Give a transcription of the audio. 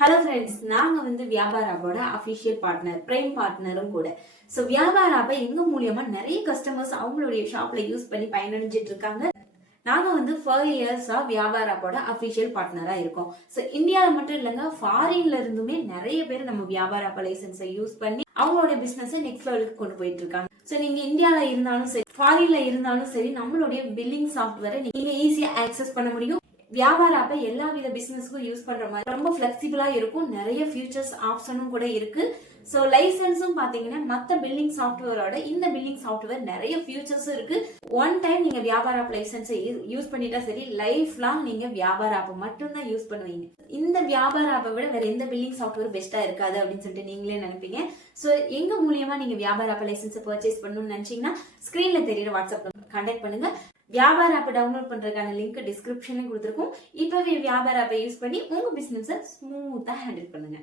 Hello friends, நாங்கள் வியாபார ஆப்போட அஃபிஷியல் பார்ட்னர், பிரைம் பார்ட்னரும் கூட. ஸோ வியாபார ஆப்பை எங்கள் மூலியமா நிறைய கஸ்டமர்ஸ் அவங்களுடைய ஷாப்ல யூஸ் பண்ணி பயனடைஞ்சிட்டு இருக்காங்க. நாங்கள் 5 இயர்ஸா வியாபார ஆப்போட அஃபிஷியல் பார்ட்னரா இருக்கோம். ஸோ இந்தியாவில் மட்டும் இல்லைங்க, ஃபாரின்ல இருந்துமே நிறைய பேர் நம்ம வியாபார ஆப் லைசன்ஸை யூஸ் பண்ணி அவங்களோட பிசினஸை நெக்ஸ்ட் லெவலுக்கு கொண்டு போயிட்டு இருக்காங்க. ஸோ நீங்க இந்தியாவில் இருந்தாலும் சரி, ஃபாரின்ல இருந்தாலும் சரி, நம்மளுடைய பில்லிங் சாஃப்ட்வேரை நீங்க ஈஸியா ஆக்சஸ் பண்ண முடியும். வியாபார ஆப்பை எல்லா வித பிசினஸ்க்கும் யூஸ் பண்ற மாதிரி ரொம்ப பிளெக்சிபிளா இருக்கும். நிறைய ஃபியூச்சர்ஸ் ஆப்ஷனும் கூட இருக்கு. ஸோ லைசன்ஸும் பாத்தீங்கன்னா மற்ற பில்லிங் சாஃப்ட்வேரோட இந்த பில்லிங் சாஃப்ட்வேர் நிறைய ஃபியூச்சர்ஸ் இருக்கு. ஒன் டைம் நீங்க வியாபார ஆப் லைசன்ஸை யூஸ் பண்ணிட்டா சரி, லைஃப் லாங் நீங்க வியாபார ஆப்பை மட்டும் தான் யூஸ் பண்ணுவீங்க. இந்த வியாபார ஆப்பை விட வேற எந்த பில்லிங் சாஃப்ட்வேர் பெஸ்டா இருக்காது அப்படின்னு சொல்லிட்டு நீங்களே நினைப்பீங்க. ஸோ எங்க மூலியமா நீங்க வியாபார ஆப் லைசன்ஸை பர்ச்சேஸ் பண்ணணும்னு நினைச்சீங்கன்னா ஸ்கிரீன்ல தெரியுற வாட்ஸ்அப் கான்டாக்ட் பண்ணுங்க. வியாபார ஆப்பை டவுன்லோட் பண்றதுக்கான லிங்க் டிஸ்கிரிப்ஷன்ல கொடுத்துருக்கோம். இப்பவே வியாபார ஆப்பை யூஸ் பண்ணி உங்க பிசினஸை ஸ்மூத்தா ஹேண்டில் பண்ணுங்க.